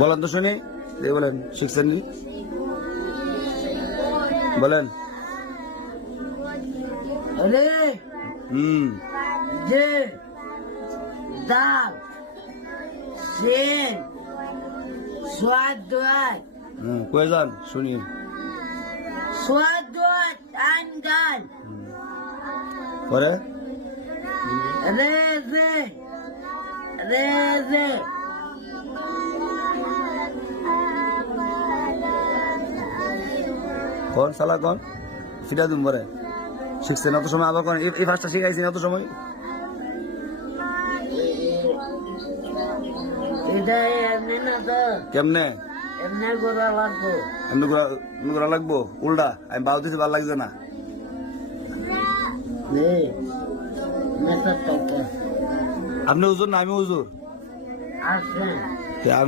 বলেন তো শুনি, বলেন শিখছেন নি? বলেন। যে দাল সেন সোয়াদ দোয়াত কয়ে যান শুনি। সোয়াদ দোয়াত আনগাল পরে রেজে রেজে কোন সালা কোন সেটা দিন পরে শিখছেন অত সময়, আবার কোন এই ফার্স্টটা শিখাইছেন অত সময়? এটা এমনি না তো, কেমনে এমনি গোড়া লাগবো, এমনি ঘোরা লাগবো? উল্টা আমি বাউ দিতে ভালো লাগছে না। মেসার টাকা আপনি হুজুর না আমি হুজুর? আসেন। আমি